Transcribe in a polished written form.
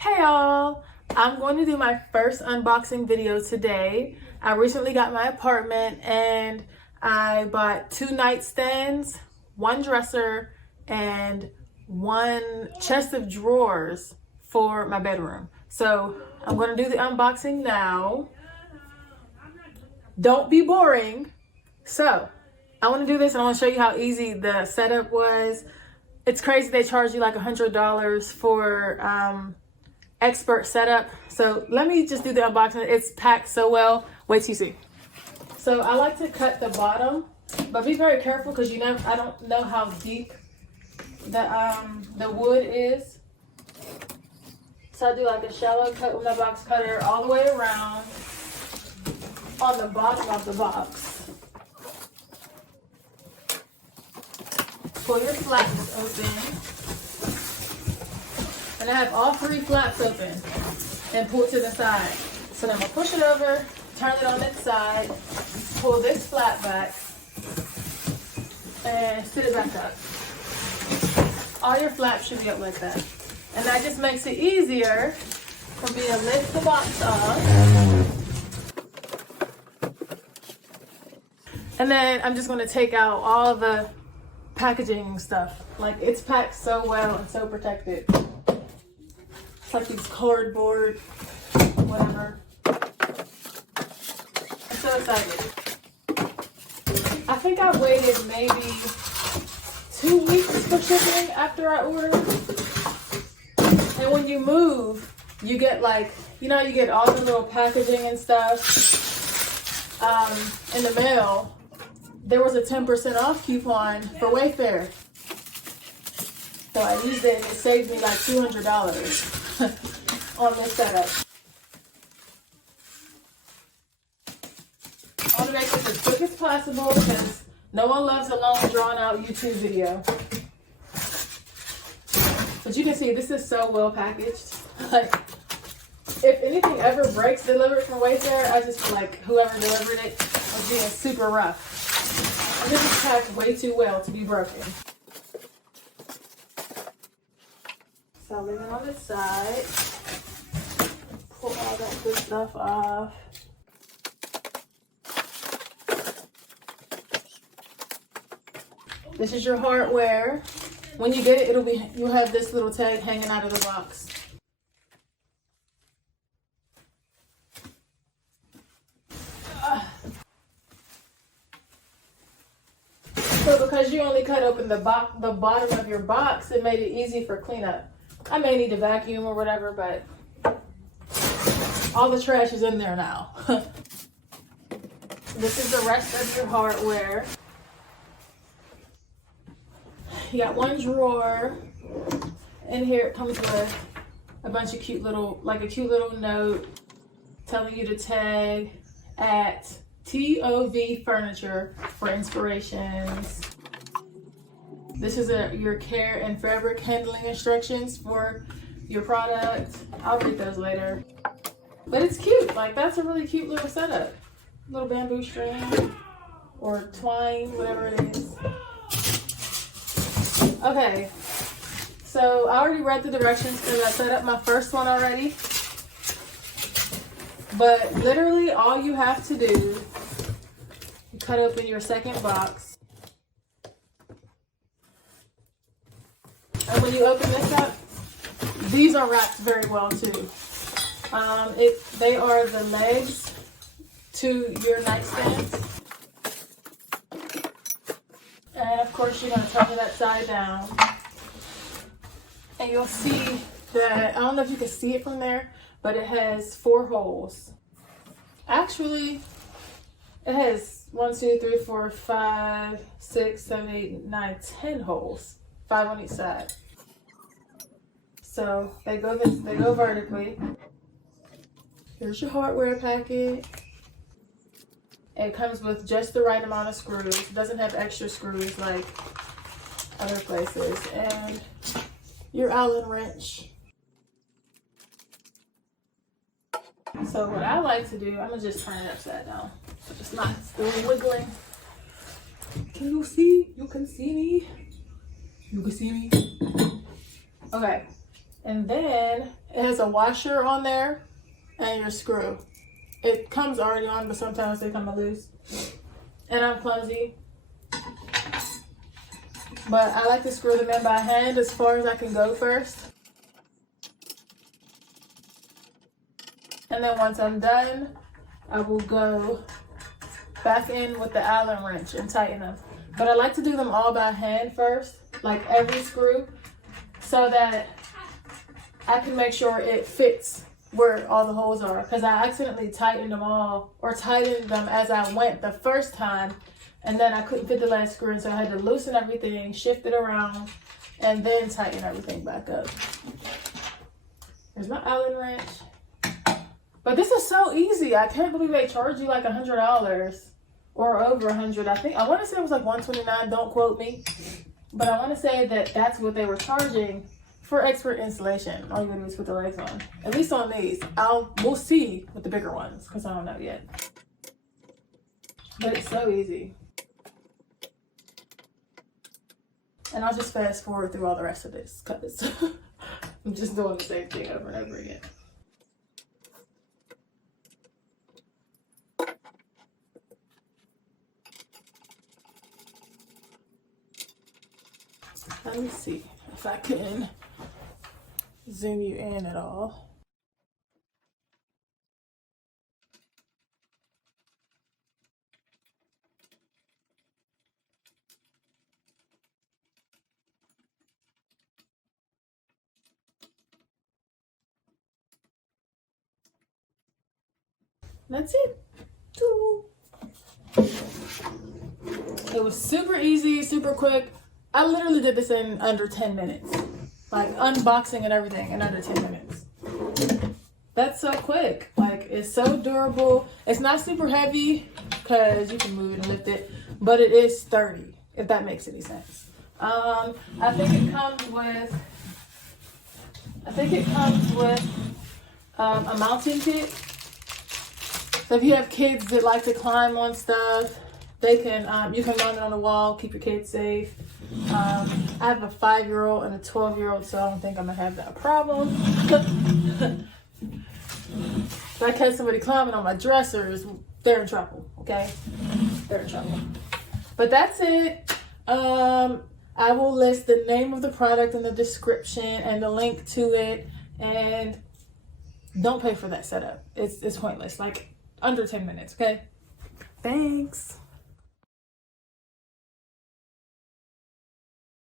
Hey y'all, I'm going to do my first unboxing video today. I recently got my apartment and I bought 2 nightstands, 1 dresser, and 1 chest of drawers for my bedroom. So I'm going to do the unboxing now. Don't be boring. So I want to do this and I want to show you how easy the setup was. It's crazy they charge you like $100 for expert setup. So let me just do the unboxing. It's packed so well. Wait till you see. So I like to cut the bottom, but be very careful because I don't know how deep the wood is. So I do like a shallow cut with my box cutter all the way around on the bottom of the box. Pull your flaps open. And I have all 3 flaps open and pull to the side. So then I'm gonna push it over, turn it on its side, pull this flap back, and sit it back up. All your flaps should be up like that. And that just makes it easier for me to lift the box off. And then I'm just gonna take out all the packaging and stuff. Like, it's packed so well and so protected. It's like these cardboard, whatever. I'm so excited. I think I waited maybe 2 weeks for shipping after I ordered. And when you move, you get like, you get all the little packaging and stuff in the mail. There was a 10% off coupon for WAYFAIR. So I used it and it saved me like $200 on this setup. I want to make this as quick as possible because no one loves a long drawn out YouTube video. But you can see this is so well packaged. Like, if anything ever breaks delivered from WAYFAIR, I just feel like whoever delivered it was being super rough. And this is packed way too well to be broken. So leave it on the side. Pull all that good stuff off. This is your hardware. When you get it, you'll have this little tag hanging out of the box. So because you only cut open the bottom of your box, it made it easy for cleanup. I may need to vacuum or whatever, but all the trash is in there now. This is the rest of your hardware. You got 1 drawer. In here it comes with a bunch of cute little note telling you to tag at TOV Furniture for inspirations. This is your care and fabric handling instructions for your product. I'll read those later. But it's cute. Like, that's a really cute little setup. Little bamboo string or twine, whatever it is. Okay. So I already read the directions because I set up my first one already. But literally all you have to do, you cut open your second box. And when you open this up, these are wrapped very well too. They are the legs to your nightstand. And of course you're gonna turn it upside down. And you'll see that, I don't know if you can see it from there, but it has 4 holes. Actually, it has 1, 2, 3, 4, 5, 6, 7, 8, 9, 10 holes. 5 on each side. So they go vertically. Here's your hardware packet. It comes with just the right amount of screws. It doesn't have extra screws like other places. And your Allen wrench. So what I like to do, I'm gonna just turn it upside down. So it's not still wiggling. Can you see? You can see me. You can see me. Okay. And then it has a washer on there and your screw. It comes already on, but sometimes they come loose. And I'm clumsy. But I like to screw them in by hand as far as I can go first. And then once I'm done, I will go back in with the Allen wrench and tighten them. But I like to do them all by hand first, like every screw, so that I can make sure it fits where all the holes are. Because I accidentally tightened them all, or tightened them as I went the first time, and then I couldn't fit the last screw, and so I had to loosen everything, shift it around, and then tighten everything back up. There's my Allen wrench. But this is so easy. I can't believe they charge you like $100 or over $100. I want to say it was like $129. Don't quote me, but I want to say that that's what they were charging for expert installation. All you gotta do is put the legs on. At least on these. We'll see with the bigger ones because I don't know yet. But it's so easy. And I'll just fast forward through all the rest of this because I'm just doing the same thing over and over again. Let me see if I can zoom you in at all. That's it. It was super easy, super quick. I literally did this in under 10 minutes. Like unboxing and everything in under 10 minutes. That's so quick. Like it's so durable. It's not super heavy because you can move it and lift it, but it is sturdy, if that makes any sense. I think it comes with a mounting kit. So if you have kids that like to climb on stuff, they can you can mount it on the wall, keep your kids safe. I have a 5-year-old and a 12-year-old, so I don't think I'm gonna have that problem. If I catch somebody climbing on my dressers, they're in trouble, okay? They're in trouble. But that's it. I will list the name of the product in the description and the link to it. And don't pay for that setup. It's pointless. Like under 10 minutes, okay? Thanks.